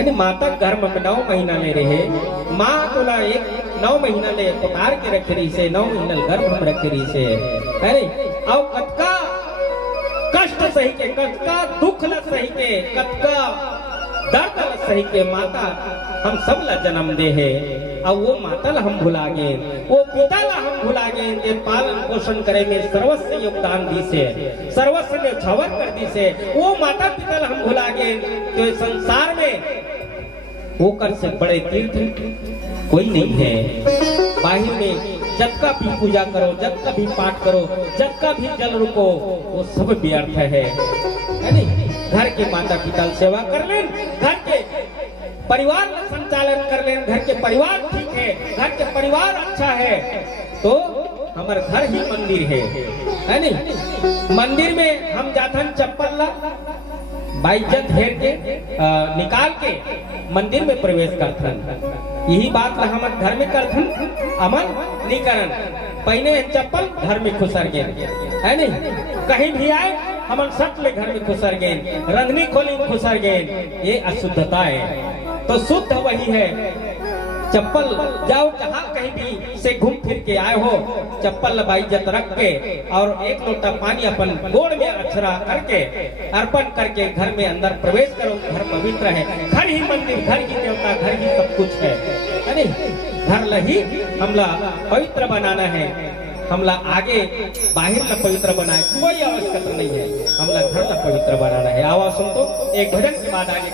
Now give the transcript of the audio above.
यानी माता गर्भ में 9 महीना ले रहे माँ तोला एक 9 महीना ले पुकार के रख रही से 9 महीना गर्भ में रख रही से अरे और कतका कष्ट सही के कतका दुख ल सही के कतका दर्द ल सही के माता हम सब ला जन्म दे है और वो माता ला हम भुला गए वो पिता ला हम भुला गए के पालन पोषण करे में सर्वस्व योगदान दी से सर्वस्व ने छवर कर दी से वो माता पिता ला हम भुला गए तो इस संसार में होकर से बड़े तीर्थ कोई नहीं है। बाहर में जब का भी पूजा करो जब का भी पाठ करो जब का भी जल रुको वो सब व्यर्थ है नहीं? घर के माता पिता सेवा कर ले घर के परिवार का संचालन कर ले घर के परिवार ठीक है घर के परिवार अच्छा है तो हमारे घर ही मंदिर है नहीं? मंदिर में हम जाथन चप्पल ला बाइज्जत हेर के निकाल के मंदिर में प्रवेश करथन यही बात ला हम घर में करथन अमन नहीं करन पहने चप्पल घर में खुसर गए है नहीं? कहीं भी आए हम सट ले घर में खुसर गए रंगनी खोली खुसर गए ये अशुद्धता है। तो शुद्ध वही है चप्पल जाओ जहाँ कहीं भी से घूम फिर के आए हो चप्पल बाइज्जत रख के और एक लोटा पानी अपन गोड़ में अक्षरा करके अर्पण करके घर में अंदर प्रवेश करो घर पवित्र है घर ही मंदिर घर ही देवता घर ही सब कुछ है नहीं? घर ला ही हमला पवित्र बनाना है हमला आगे बाहर ला पवित्र बनाए कोई आवश्यकता नहीं है हमला घर ला पवित्र बनाना है। आवाज सुन तो एक भजन के बाद आगे